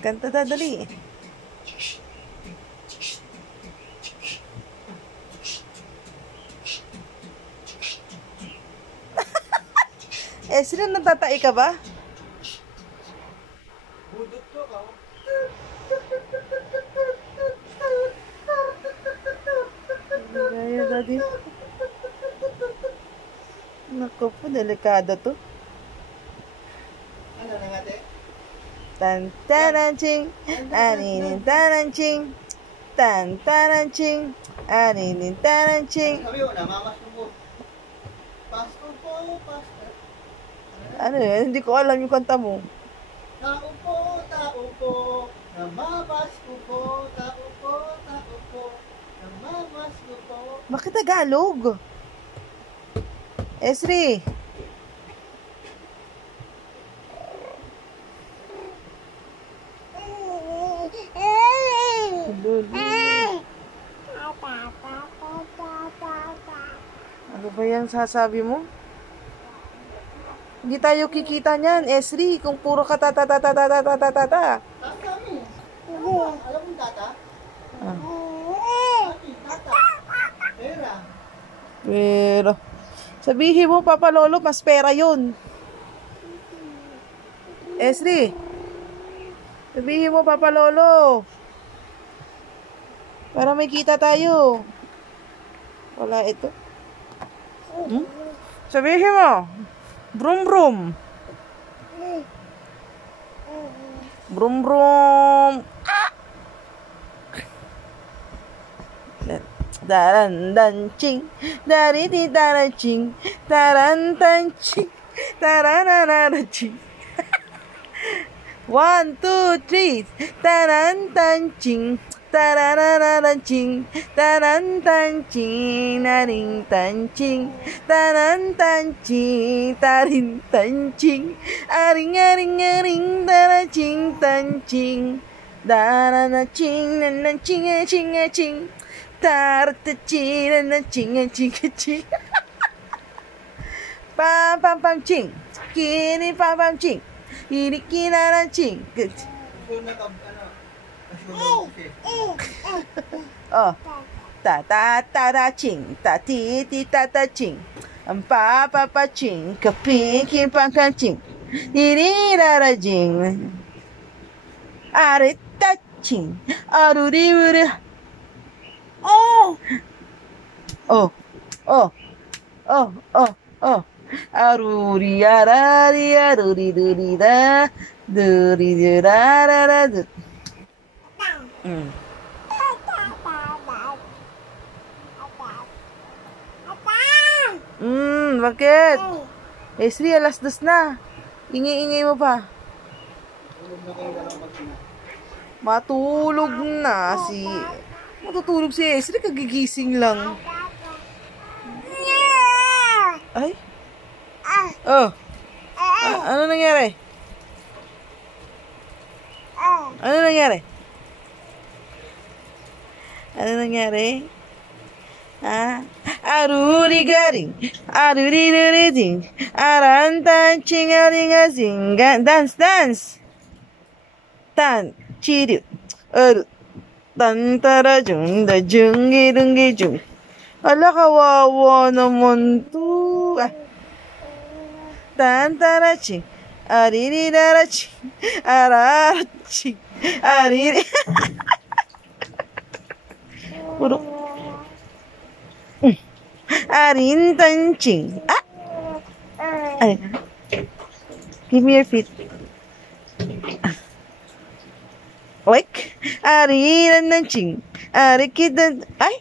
Kanta na, dali. Sino natatai ka ba? Budot ko ka. Gaya, daddy. Naku po, delikado to. Ano na nga, te? Tan-taran-ching, aninin-taran-ching, tan-taran-ching, aninin-taran-ching. Sabi mo na, mamas ko po. Pasko po, Pasko. Ano yun? Hindi ko alam yung kanta mo. Tao po, namamas ko po, tao po, namamas ko po. Bakit Tagalog? Esri. Ano ba yung sasabi mo? Hindi tayo kikita niyan, Esri, kung puro ka tata. Tata mo. Alam mo tata? Tata. Pera. Pero, sabihin mo, Papa Lolo, mas pera yun. Esri, sabihin mo, Papa Lolo. Para may kita tayo. Wala ito. Sabihin mo. Brum brum. Brum brum. Daran dan ching, dari di daran ching, daran dan ching, daranara ching. 1, 2, 3, daran dan ching, daranara ching, daran dan ching, naring dan ching, daran dan ching, tarin dan ching, aring aring aring daran ching dan ching, darana ching, nan ching ching ching. Tartachina na chinga chinga ching. Pam pam pam ching. Kini pam pam ching. Kini kina na ching. Oh. Ta ta ta ta ching. Ta ti ti ta ta ching. Am pa pa pa ching. Kapi kin pam pam ching. Iri ra ra jing. Are ta ching. Aruri uri. Oh, oh, oh, oh, oh, oh. Aruri arari aruri duri da duri dura ra ra du. Bakit? Esri, alas 2 na. Ingay-ingay mo pa. Matulog na si... Matutulog si Esri, kagigising lang. Ay? Oh. Ano nangyari? Ano nangyari? Ano nangyari? Aruri garing, aruri duriting, arantan chingaringa zinga, dance. Tan, chiru, tantara jung da jungi dungi jung. Ala, kawawa naman to. Tantara ching. Ariri dara ching. Arara ching. Ariri. Puro. Arin tan ching. Ay. Give me your feet. Like, ariran ng ching. Arikidan. Ay!